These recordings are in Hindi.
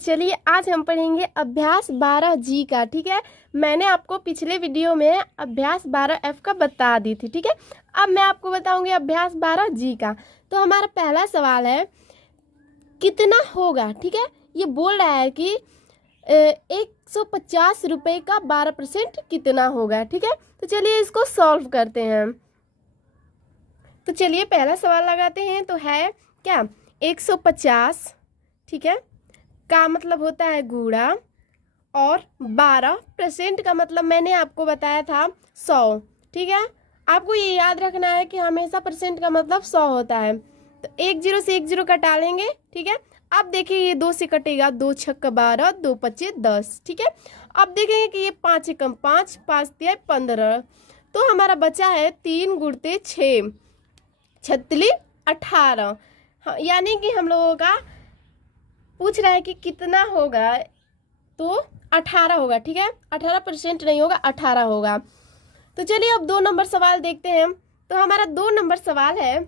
चलिए आज हम पढ़ेंगे अभ्यास 12G का। ठीक है, मैंने आपको पिछले वीडियो में अभ्यास 12F का बता दी थी। ठीक है, अब मैं आपको बताऊंगी अभ्यास 12G का। तो हमारा पहला सवाल है कितना होगा। ठीक है, ये बोल रहा है कि 150 रुपये का 12% कितना होगा। ठीक है, तो चलिए इसको सॉल्व करते हैं। तो चलिए पहला सवाल लगाते हैं। तो है क्या 150, ठीक है, का मतलब होता है गुणा, और 12% का मतलब मैंने आपको बताया था 100। ठीक है, आपको ये याद रखना है कि हमेशा परसेंट का मतलब 100 होता है। तो एक जीरो से एक जीरो कटा लेंगे। ठीक है, अब देखिए ये 2 से कटेगा, 2 छक्का 12, 2 पच्चे 10। ठीक है, अब देखेंगे कि ये 5 एकम 5, 5 तिया 15, तो हमारा बचा है 3 गुणते 6, 36 18। हाँ, यानी कि हम लोगों का पूछ रहा है कि कितना होगा, तो 18 होगा। ठीक है, 18% नहीं होगा, 18 होगा। तो चलिए अब 2 नंबर सवाल देखते हैं। तो हमारा 2 नंबर सवाल है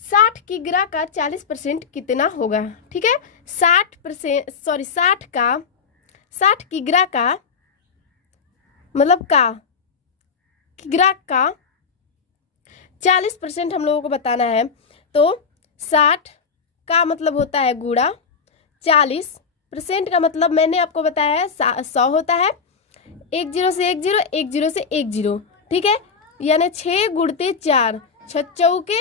60 किग्रा का 40% कितना होगा। ठीक है, 60 किग्रा का मतलब किग्रा का 40% हम लोगों को बताना है। तो 60 का मतलब होता है गुणा, 40% का मतलब मैंने आपको बताया है 100 होता है। एक जीरो से एक जीरो, एक जीरो से एक जीरो। ठीक है, यानी 6 गुणते 4, 6 चौके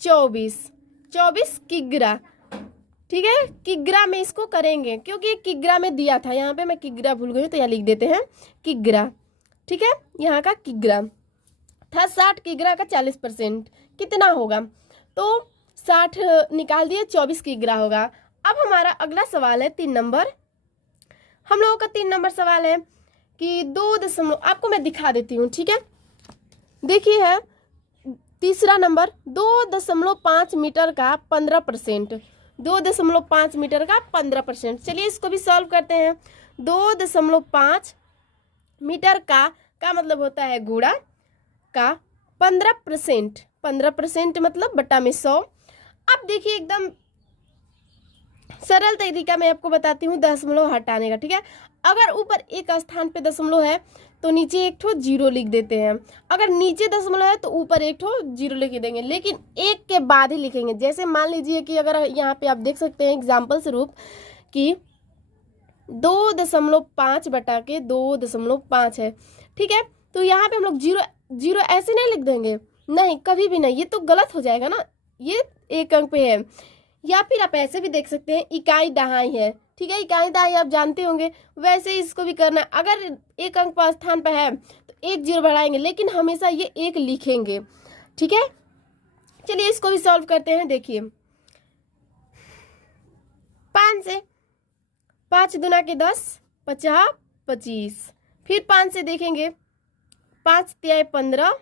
24, 24 किग्रा। ठीक है, किग्रा में इसको करेंगे क्योंकि किग्रा में दिया था, यहाँ पे मैं किग्रा भूल गई तो यहाँ लिख देते हैं किग्रा। ठीक है, यहाँ का किग्रा था 60 किग्रा का 40% कितना होगा। तो 60 निकाल दिए, 24 किग्रा होगा। अब हमारा अगला सवाल है 3 नंबर। हम लोगों का 3 नंबर सवाल है कि 2 आपको मैं दिखा देती हूँ। ठीक है, देखिए है तीसरा नंबर 2.5 मीटर का 15%, 2.5 मीटर का 15%। चलिए इसको भी सॉल्व करते हैं। 2.5 मीटर का मतलब होता है गुणा का 15%, 15% मतलब बटा में 100। अब देखिए एकदम सरल तरीका मैं आपको बताती हूँ दशमलव हटाने का। ठीक है, अगर ऊपर एक स्थान पे दशमलव है तो नीचे एक ठो जीरो लिख देते हैं। अगर नीचे दशमलव है तो ऊपर एक ठो जीरो लिख देंगे, लेकिन एक के बाद ही लिखेंगे। जैसे मान लीजिए कि अगर यहाँ पे आप देख सकते हैं एग्जाम्पल स्वरूप कि 2.5 बटा के 2.5 है। ठीक है, तो यहाँ पे हम लोग जीरो जीरो ऐसे नहीं लिख देंगे, नहीं कभी भी नहीं, ये तो गलत हो जाएगा ना। ये एक अंक पे है, या फिर आप ऐसे भी देख सकते हैं इकाई दहाई है। ठीक है, इकाई दहाई आप जानते होंगे, वैसे इसको भी करना है। अगर एक अंक पर स्थान पर है तो एक जीरो बढ़ाएंगे, लेकिन हमेशा ये एक लिखेंगे। ठीक है, चलिए इसको भी सॉल्व करते हैं। देखिए 5 से 5 दूना के 10, 50 25, फिर 5 से देखेंगे 5 तिया 15।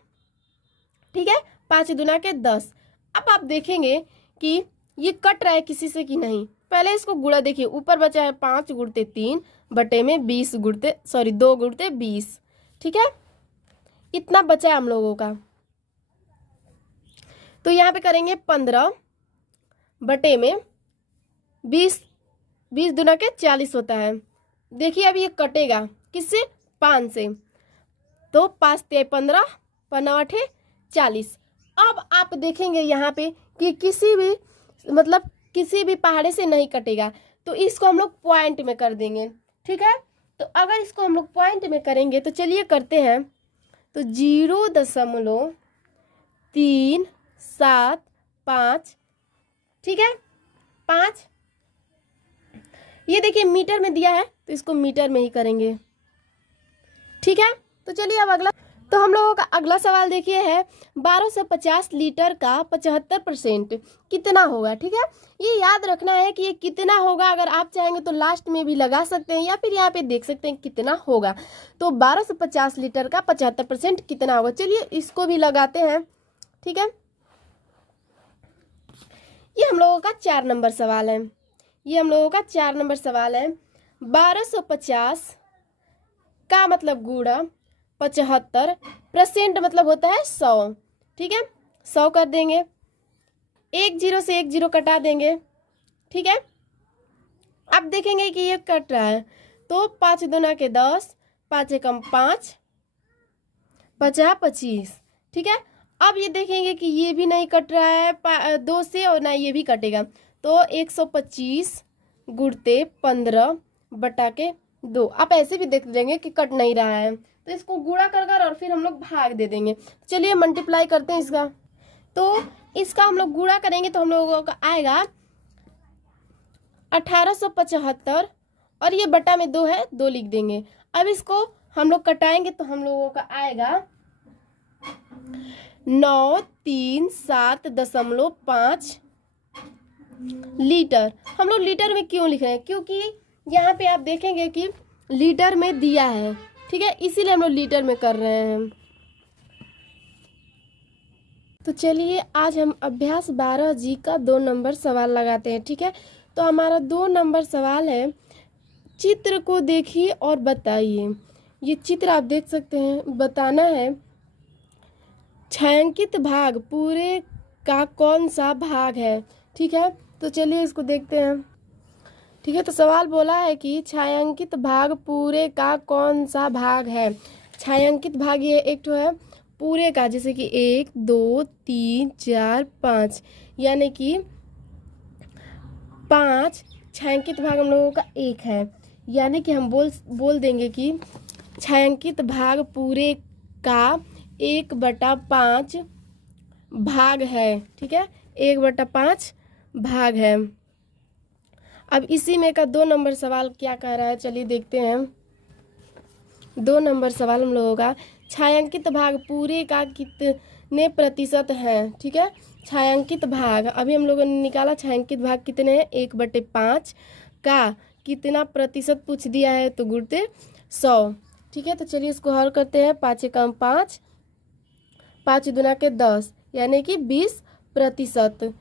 ठीक है, 5 दूना के 10। अब आप देखेंगे कि ये कट रहा है किसी से कि नहीं। पहले इसको गुणा देखिए, ऊपर बचा है 5 गुणते 3 बटे में 2 गुणते 20। ठीक है, इतना बचा है हम लोगों का। तो यहाँ पे करेंगे 15 बटे में 20, 20 दूना के 40 होता है। देखिए अब ये कटेगा किससे, 5 से। तो 5 तिया 15, 5 40। अब आप देखेंगे यहाँ पे कि किसी भी पहाड़े से नहीं कटेगा, तो इसको हम लोग पॉइंट में कर देंगे। ठीक है, तो अगर इसको हम लोग पॉइंट में करेंगे तो चलिए करते हैं। तो 0.375, ठीक है 5, ये देखिए मीटर में दिया है तो इसको मीटर में ही करेंगे। ठीक है, तो चलिए अब अगला। तो हम लोगों का अगला सवाल देखिए है 1250 लीटर का 75% कितना होगा। ठीक है, ये याद रखना है कि ये कितना होगा। अगर आप चाहेंगे तो लास्ट में भी लगा सकते हैं, या फिर यहाँ पे देख सकते हैं कितना होगा। तो 1250 लीटर का 75% कितना होगा, चलिए इसको भी लगाते हैं। ठीक है, ये हम लोगों का 4 नंबर सवाल है। 1250 का मतलब गुणा 75% मतलब होता है 100। ठीक है, 100 कर देंगे, एक जीरो से एक जीरो कटा देंगे। ठीक है, अब देखेंगे कि ये कट रहा है, तो 5 दूना के 10, 5 एकम 5, 50 25, ठीक है। अब ये देखेंगे कि ये भी नहीं कट रहा है 2 से, और ना ये भी कटेगा, तो 125 गुणते 15 बटा के 2। आप ऐसे भी देख लेंगे कि कट नहीं रहा है, तो इसको गुणा कर कर और फिर हम लोग भाग दे देंगे। चलिए मल्टीप्लाई करते हैं इसका। तो इसका हम लोग गुणा करेंगे तो हम लोगों का आएगा 1875, और ये बटा में 2 है, 2 लिख देंगे। अब इसको हम लोग कटाएंगे तो हम लोगों का आएगा 937.5 लीटर। हम लोग लीटर में क्यों लिख रहे हैं, क्योंकि यहाँ पे आप देखेंगे कि लीटर में दिया है, ठीक है, इसीलिए हम लोग लीटर में कर रहे हैं। तो चलिए आज हम अभ्यास 12 जी का 2 नंबर सवाल लगाते हैं, ठीक है। तो हमारा 2 नंबर सवाल है, चित्र को देखिए और बताइए। ये चित्र आप देख सकते हैं, बताना है छायांकित भाग पूरे का कौन सा भाग है, ठीक है। तो चलिए इसको देखते हैं, ठीक है। तो सवाल बोला है कि छायांकित भाग पूरे का कौन सा भाग है। छायांकित भाग ये एक तो है पूरे का, जैसे कि 1 2 3 4 5, यानी कि 5 छायांकित भाग हम लोगों का 1 है, यानी कि हम बोल देंगे कि छायांकित भाग पूरे का 1/5 भाग है, ठीक है, 1/5 भाग है। अब इसी में का 2 नंबर सवाल क्या कह रहा है, चलिए देखते हैं। 2 नंबर सवाल हम लोगों का, छायांकित भाग पूरे का कितने प्रतिशत है, ठीक है। छायांकित भाग अभी हम लोगों ने निकाला, छायांकित भाग कितने हैं, 1/5 का कितना प्रतिशत पूछ दिया है, तो गुणते 100, ठीक है। तो चलिए इसको हल करते हैं। 5 एकम 5, 5 दूना के 10, यानी कि 20%,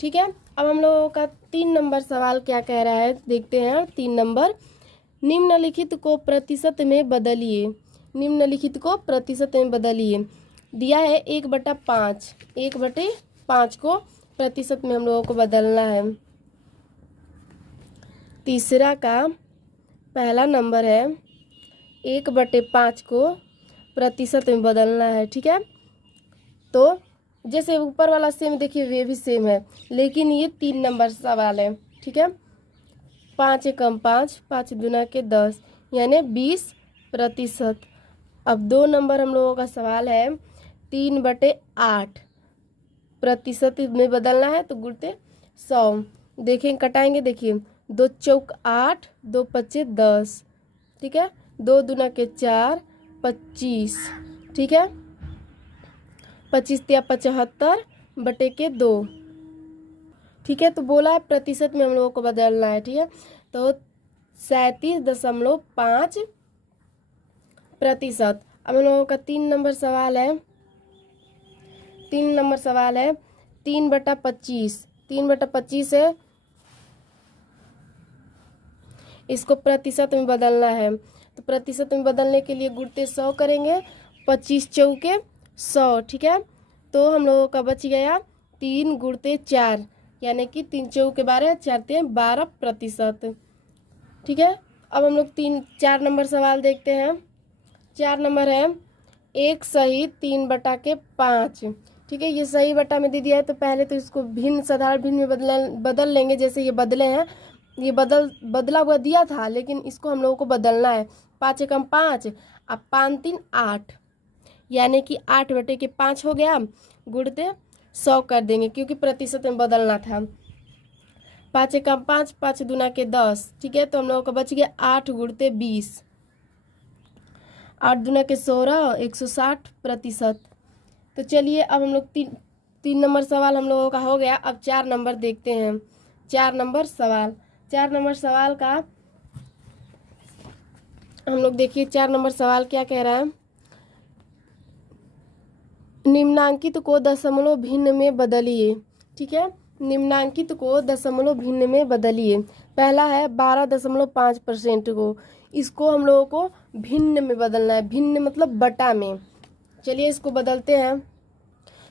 ठीक है। अब हम लोगों का 3 नंबर सवाल क्या कह रहा है, देखते हैं। 3 नंबर, निम्नलिखित को प्रतिशत में बदलिए। निम्नलिखित को प्रतिशत में बदलिए। दिया है 1/5, 1/5 को प्रतिशत में हम लोगों को बदलना है। तीसरा का पहला नंबर है 1/5 को प्रतिशत में बदलना है, ठीक है। तो जैसे ऊपर वाला सेम देखिए, ये भी सेम है, लेकिन ये 3 नंबर सवाल है, ठीक है। 5 एकम 5, 5 दूना के 10, यानी 20%। अब 2 नंबर हम लोगों का सवाल है 3/8 प्रतिशत में बदलना है, तो गुणते 100। देखें कटाएंगे, देखिए 2 चौक 8, 2 पच्चे 10, ठीक है, 2 दूना के 4, 25, ठीक है, 25 या 75 बटे के 2, ठीक है। तो बोला है प्रतिशत में हम लोगों को बदलना है, ठीक है। तो 37.5%। अब हम लोगों का 3 नंबर सवाल है, 3 नंबर सवाल है 3/25, 3/25 है, इसको प्रतिशत में बदलना है। तो प्रतिशत में बदलने के लिए गुणते 100 करेंगे, 25 चौके 100, ठीक है। तो हम लोगों का बच गया 3 गुणते 4, यानी कि 3 चौके 12, 4 3 12%, ठीक है। अब हम लोग 4 नंबर सवाल देखते हैं। 4 नंबर है 1 सही 3/5, ठीक है। ये सही बटा में दे दिया है, तो पहले तो इसको भिन्न साधारण भिन्न में बदल लेंगे, जैसे ये बदले हैं, ये बदला हुआ दिया था, लेकिन इसको हम लोगों को बदलना है। 5 एकम 5, अब 5 3 8, यानी कि 8/5 हो गया, गुणते 100 कर देंगे, क्योंकि प्रतिशत में बदलना था। 5 एकम 5, 5 दूना के 10, ठीक है। तो हम लोगों का बच गया 8 गुणते 20, 8 दूना के 16, 160%। तो चलिए अब हम लोग 3 नंबर सवाल हम लोगों का हो गया। अब 4 नंबर देखते हैं। 4 नंबर सवाल, 4 नंबर सवाल का हम लोग देखिए 4 नंबर सवाल क्या कह रहा है, निम्नांकित को दशमलव भिन्न में बदलिए, ठीक है। निम्नांकित को दशमलव भिन्न में बदलिए। पहला है 12.5% को, इसको हम लोगों को भिन्न में बदलना है। भिन्न मतलब बटा में। चलिए इसको बदलते हैं।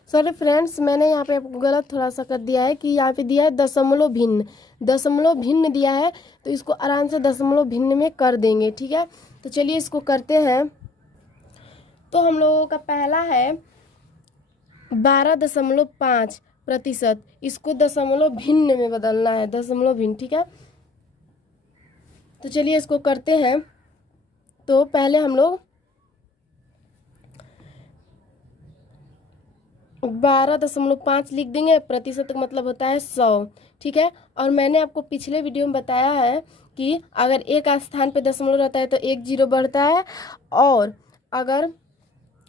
सॉरी फ्रेंड्स, मैंने यहाँ पे आपको गलत थोड़ा सा कर दिया है कि यहाँ पे दिया है दशमलव भिन्न, दशमलव भिन्न दिया है, तो इसको आराम से दशमलव भिन्न में कर देंगे। ठीक है, तो चलिए इसको करते हैं। तो हम लोगों का पहला है 12.5%, इसको दशमलव भिन्न में बदलना है, दशमलव भिन्न। ठीक है, तो चलिए इसको करते हैं। तो पहले हम लोग 12.5 लिख देंगे, प्रतिशत का मतलब होता है 100। ठीक है, और मैंने आपको पिछले वीडियो में बताया है कि अगर एक स्थान पे दशमलव रहता है तो एक जीरो बढ़ता है, और अगर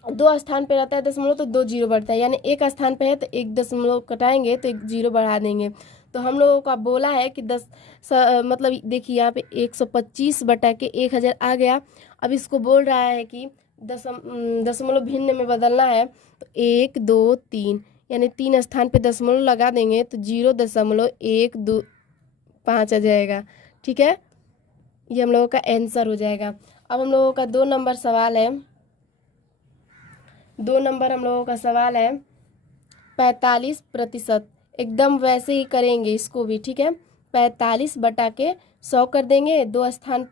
दो स्थान पे रहता है दशमलव तो 2 जीरो बढ़ता है, यानी एक स्थान पे है तो एक दशमलव कटाएंगे तो 1 जीरो बढ़ा देंगे। तो हम लोगों का बोला है कि मतलब देखिए यहाँ पे 125 बटा के 1000 आ गया। अब इसको बोल रहा है कि दशमलव भिन्न में बदलना है, तो 1 2 3 यानी 3 स्थान पे दशमलव लगा देंगे तो 0.125 आ जाएगा। ठीक है, ये हम लोगों का आंसर हो जाएगा। अब हम लोगों का 2 नंबर सवाल है, 2 नंबर हम लोगों का सवाल है 45%, एकदम वैसे ही करेंगे इसको भी। ठीक है, 45 बटा के 100 कर देंगे, दो स्थान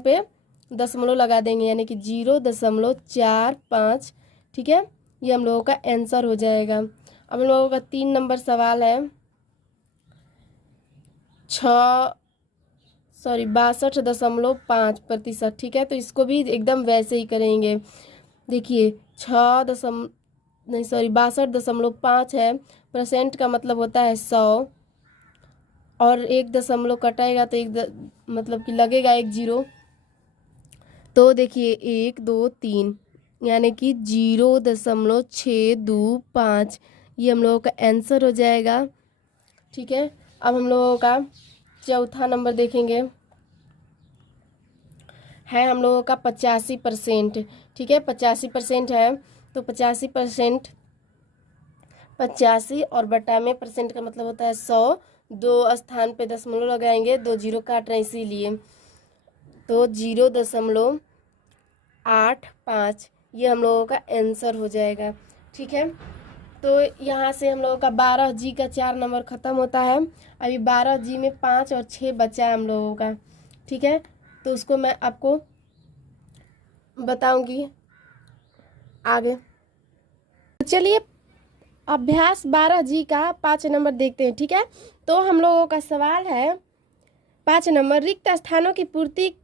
पे दशमलव लगा देंगे यानी कि 0.45। ठीक है, ये हम लोगों का आंसर हो जाएगा। अब हम लोगों का 3 नंबर सवाल है 62.5%। ठीक है, तो इसको भी एकदम वैसे ही करेंगे। देखिए 62.5 है, परसेंट का मतलब होता है 100, और एक दशमलव कटाएगा तो मतलब कि लगेगा 1 जीरो। तो देखिए 1 2 3 यानी कि 0.625, ये हम लोगों का आंसर हो जाएगा। ठीक है, अब हम लोगों का चौथा नंबर देखेंगे, है हम लोगों का 85%। ठीक है, 85% है, तो 85%, 85 और बटा में परसेंट का मतलब होता है 100, दो स्थान पे दशमलव लगाएंगे, 2 जीरो काट रहे हैं इसीलिए, तो 0.85 ये हम लोगों का आंसर हो जाएगा। ठीक है, तो यहाँ से हम लोगों का 12G का 4 नंबर ख़त्म होता है। अभी 12G में 5 और 6 बचा है हम लोगों का। ठीक है, तो उसको मैं आपको बताऊंगी आगे। तो चलिए अभ्यास 12G का 5 नंबर देखते हैं। ठीक है, तो हम लोगों का सवाल है 5 नंबर, रिक्त स्थानों की पूर्ति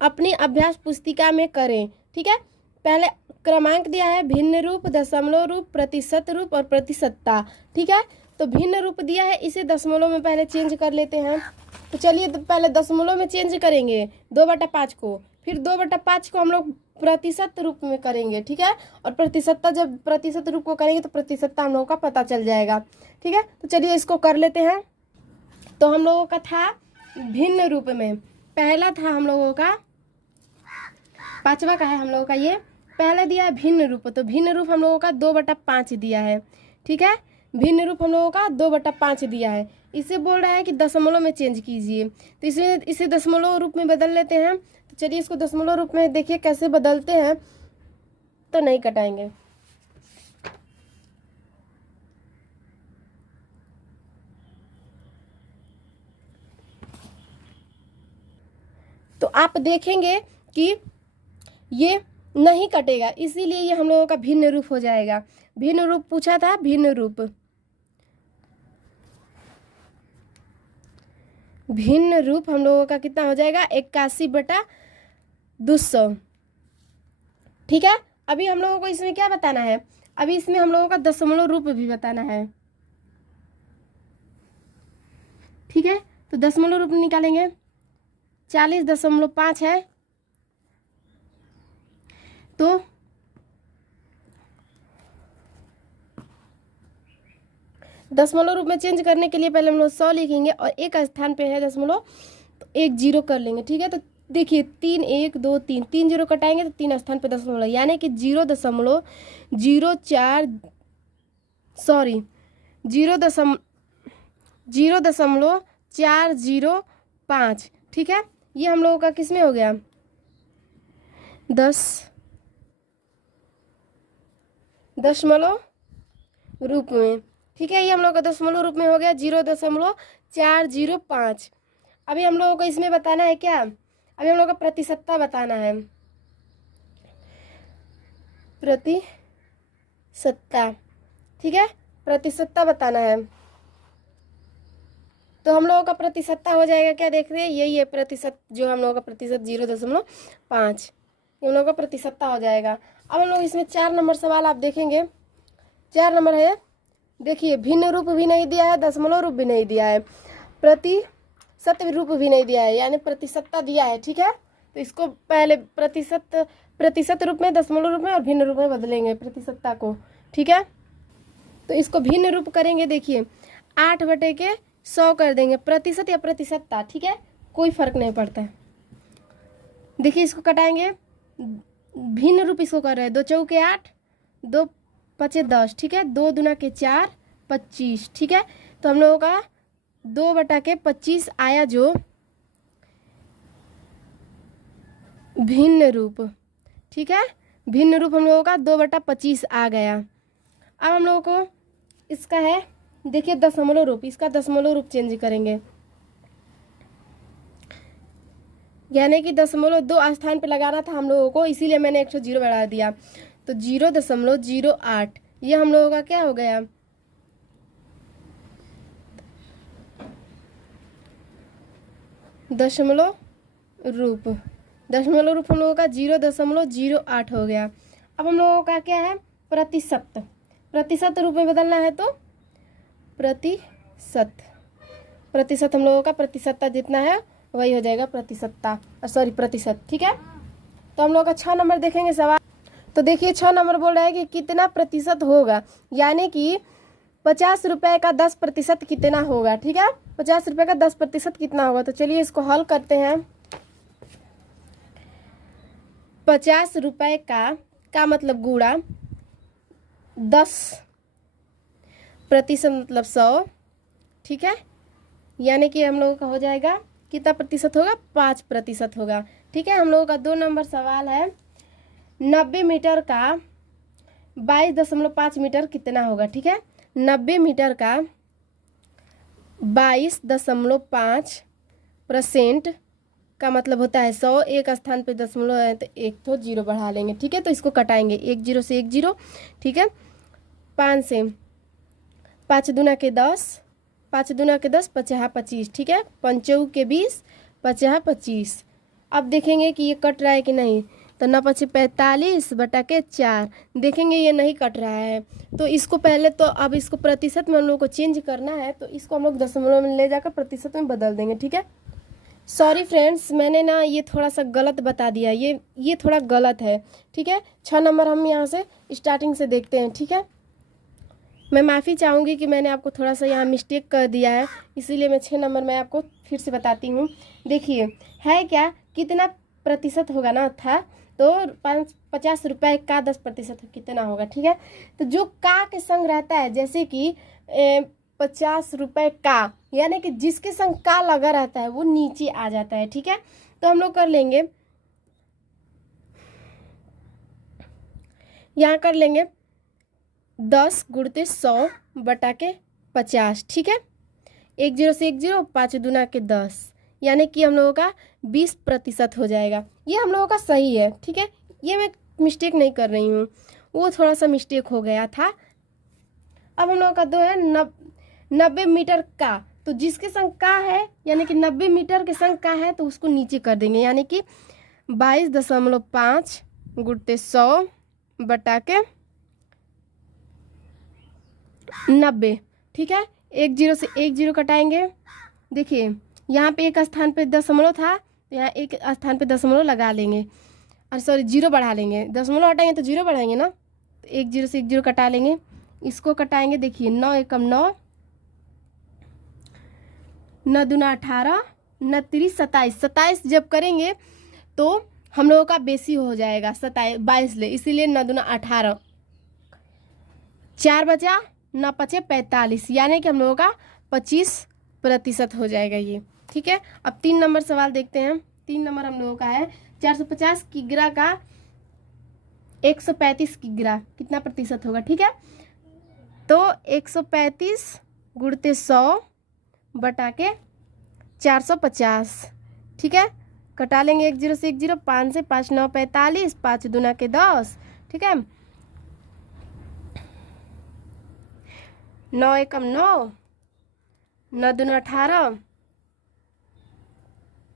अपनी अभ्यास पुस्तिका में करें। ठीक है, पहले क्रमांक दिया है भिन्न रूप, दशमलव रूप, प्रतिशत रूप और प्रतिशतता। ठीक है, तो भिन्न रूप दिया है, इसे दशमलव में पहले चेंज कर लेते हैं। तो चलिए पहले दशमलव में चेंज करेंगे 2/5 को, फिर 2/5 को हम लोग प्रतिशत रूप में करेंगे। ठीक है, और प्रतिशतता जब प्रतिशत रूप को करेंगे तो प्रतिशतता हम लोगों का पता चल जाएगा। ठीक है, तो चलिए इसको कर लेते हैं। तो हम लोगों का था भिन्न रूप में, पहला था हम लोगों का, 5वां का है हम लोगों का, ये पहले दिया है भिन्न रूप, तो भिन्न रूप हम लोगों का 2/5 दिया है। ठीक है, भिन्न रूप हम लोगों का 2/5 दिया है, इसे बोल रहा है कि दशमलव में चेंज कीजिए, तो इसे दशमलव रूप में बदल लेते हैं। तो चलिए इसको दशमलव रूप में देखिए कैसे बदलते हैं, तो नहीं कटाएंगे। तो आप देखेंगे कि ये नहीं कटेगा, इसीलिए ये हम लोगों का भिन्न रूप हो जाएगा। भिन्न रूप पूछा था, भिन्न रूप, भिन्न रूप हम लोगों का कितना हो जाएगा 81/200। ठीक है, अभी हम लोगों को इसमें क्या बताना है, अभी इसमें हम लोगों का दशमलव रूप भी बताना है। ठीक है, तो दशमलव रूप निकालेंगे, 40.5 है, तो दशमलव रूप में चेंज करने के लिए पहले हम लोग 100 लिखेंगे, और एक स्थान पे है दशमलव तो 1 जीरो कर लेंगे। ठीक है, तो देखिए 3 1 2 3 3 जीरो कटाएंगे तो 3 स्थान पे दशमलव, यानी कि 0.405। ठीक है, ये हम लोगों का किस में हो गया 10 दशमलव रूप में। ठीक है, ये हम लोग का दशमलव रूप में हो गया 0.405। अभी हम लोगों को इसमें बताना है क्या, अभी हम लोग का प्रतिशतता बताना है, प्रतिशतता। ठीक है, प्रतिशतता बताना है। तो हम लोगों का प्रतिशतता हो जाएगा क्या, देख रहे हैं यही है प्रतिशत, जो हम लोगों का प्रतिशत 0.5 हम लोगों का प्रतिशतता हो जाएगा। अब हम लोग इसमें 4 नंबर सवाल आप देखेंगे, 4 नंबर है, देखिए भिन्न रूप भी नहीं दिया है, दशमलव रूप भी नहीं दिया है, प्रतिशत रूप भी नहीं दिया है, यानी प्रतिशतता दिया है। ठीक है, तो इसको पहले प्रतिशत रूप में, दशमलव रूप में और भिन्न रूप में बदलेंगे प्रतिशतता को। ठीक है, तो इसको भिन्न रूप करेंगे, देखिए 8/100 कर देंगे, प्रतिशत या प्रतिशतता। ठीक है, कोई फर्क नहीं पड़ता है। देखिए इसको कटाएंगे, भिन्न रूप इसको कर रहे हैं, 2 चौके 8, 2 पचे 10। ठीक है, 2 दूना के 4, 25। ठीक है, तो हम लोगों का 2/25 आया जो भिन्न रूप। ठीक है, भिन्न रूप हम लोगों का 2/25 आ गया। अब हम लोगों को इसका है, देखिए दशमलव रूप, इसका दशमलव रूप चेंज करेंगे, यानी कि दशमलव 2 स्थान पे लगाना था हम लोगों को, इसीलिए मैंने 100 बढ़ा दिया। तो 0.08 ये हम लोगों का क्या हो गया, दशमलव रूप। दशमलव रूप हम लोगों का 0.08 हो गया। अब हम लोगों का क्या है, प्रतिशत। प्रतिशत रूप में बदलना है तो प्रतिशत हम लोगों का प्रतिशतता जितना है वही हो जाएगा प्रतिशतता, सॉरी प्रतिशत। ठीक है, तो हम लोग का 6 नंबर देखेंगे सवाल। तो देखिए 6 नंबर बोल रहा है कि कितना प्रतिशत होगा, यानी कि 50 रुपये का 10% कितना होगा। ठीक है, 50 रुपये का 10% कितना होगा, तो चलिए इसको हल करते हैं। 50 रुपये का मतलब गुणा 10% मतलब 100। ठीक है, यानी कि हम लोगों का हो जाएगा कितना प्रतिशत होगा, 5% होगा। ठीक है, हम लोगों का 2 नंबर सवाल है, 90 मीटर का 22.5 मीटर कितना होगा। ठीक है, 90 मीटर का 22.5% का मतलब होता है 100। एक स्थान पे दशमलव है तो एक तो 0 बढ़ा लेंगे। ठीक है, तो इसको कटाएंगे, 1 0 से 1 0। ठीक है, 5 से 5 दूना के 10, 5 दूना के 10, 5 25। ठीक है, 5 के 20, 5 25। अब देखेंगे कि ये कट रहा है कि नहीं, तो 9 5 45/4 देखेंगे ये नहीं कट रहा है। तो इसको पहले तो अब इसको प्रतिशत में हम लोग को चेंज करना है, तो इसको हम लोग दशमलव में ले जाकर प्रतिशत में बदल देंगे। ठीक है, सॉरी फ्रेंड्स, मैंने ना ये थोड़ा सा गलत बता दिया, ये थोड़ा गलत है। ठीक है, 6 नंबर हम यहाँ से स्टार्टिंग से देखते हैं। ठीक है, मैं माफ़ी चाहूँगी कि मैंने आपको थोड़ा सा यहाँ मिस्टेक कर दिया है, इसीलिए मैं 6 नंबर मैं आपको फिर से बताती हूँ। देखिए है क्या, कितना प्रतिशत होगा ना था, तो 50 रुपये का 10% कितना होगा। ठीक है, तो जो का के संग रहता है, जैसे कि 50 रुपये का, यानी कि जिसके संग का लगा रहता है वो नीचे आ जाता है। ठीक है, तो हम लोग कर लेंगे, यहाँ कर लेंगे 10 गुणते 100/50। ठीक है, 1 0 से 1 0, 5 दूना के 10, यानी कि हम लोगों का 20% हो जाएगा। ये हम लोगों का सही है। ठीक है, ये मैं मिस्टेक नहीं कर रही हूँ, वो थोड़ा सा मिस्टेक हो गया था। अब हम लोगों का 2 है 90 मीटर का, तो जिसके संग का है, यानी कि 90 मीटर के संग का है, तो उसको नीचे कर देंगे, यानी कि 22.5 गुणते 100/90। ठीक है, 1 0 से 1 0 कटाएंगे। देखिए यहाँ पे एक स्थान पे दशमलव था, तो यहाँ एक स्थान पे दशमलव लगा लेंगे, और सॉरी 0 बढ़ा लेंगे, दशमलव हटाएंगे तो 0 बढ़ाएंगे ना, तो 1 0 से 1 0 कटा लेंगे। इसको कटाएंगे, देखिए 9 एकम 9, 9 दूना 18, 9 3 27। 27 जब करेंगे तो हम लोगों का बेसी हो जाएगा, 22 ले, इसीलिए 9 दूना 18, 4 बचा, 9 5 45, यानी कि हम लोगों का 25% हो जाएगा ये। ठीक है, अब 3 नंबर सवाल देखते हैं। 3 नंबर हम लोगों का है 450 किग्रा का 135 की गिरा कितना प्रतिशत होगा, ठीक है। तो 135 गुणते 100 बटा के 450, ठीक है। कटा लेंगे 1 0 से 1 0, 5 से 5 9 45, 5 दूना के 10, ठीक है। 9 एकम 9, 9 दूना 18,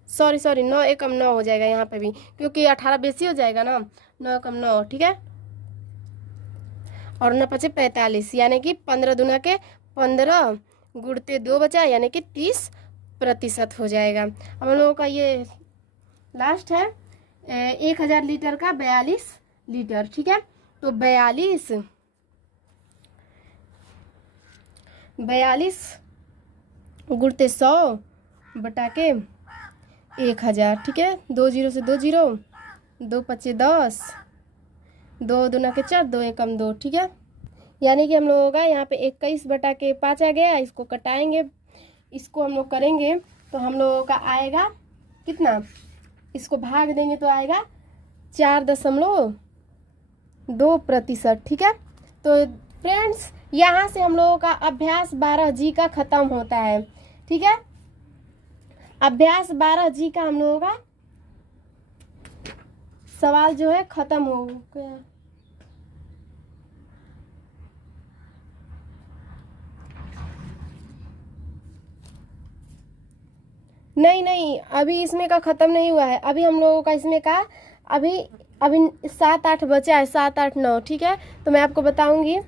सॉरी 9 एकम 9 हो जाएगा यहाँ पे भी, क्योंकि 18 बेसी हो जाएगा ना। 9 एकम 9, ठीक है। और 9 5 45, यानी कि 15 दूना के 15 गुणते 2 बचा, यानी कि 30% हो जाएगा। अब हम लोगों का ये लास्ट है 1000 लीटर का 42 लीटर, ठीक है। तो 42 गुणते 100 बटा के 1000, ठीक है। 2 0 से 2 0, 2 5 10, 2 दूना के 4, 2 एकम 2, ठीक है। यानी कि हम लोगों का यहाँ पे 21 बटा के 5 आ गया। इसको कटाएंगे, इसको हम लोग करेंगे तो हम लोगों का आएगा कितना, इसको भाग देंगे तो आएगा 4.2%, ठीक है। तो फ्रेंड्स यहाँ से हम लोगों का अभ्यास 12G का ख़त्म होता है, ठीक है। अभ्यास 12G का हम लोगों का सवाल जो है ख़त्म हो गया। नहीं अभी इसमें का ख़त्म नहीं हुआ है। अभी हम लोगों का इसमें का अभी 7 8 बचा है, 7 8 9, ठीक है। तो मैं आपको बताऊंगी।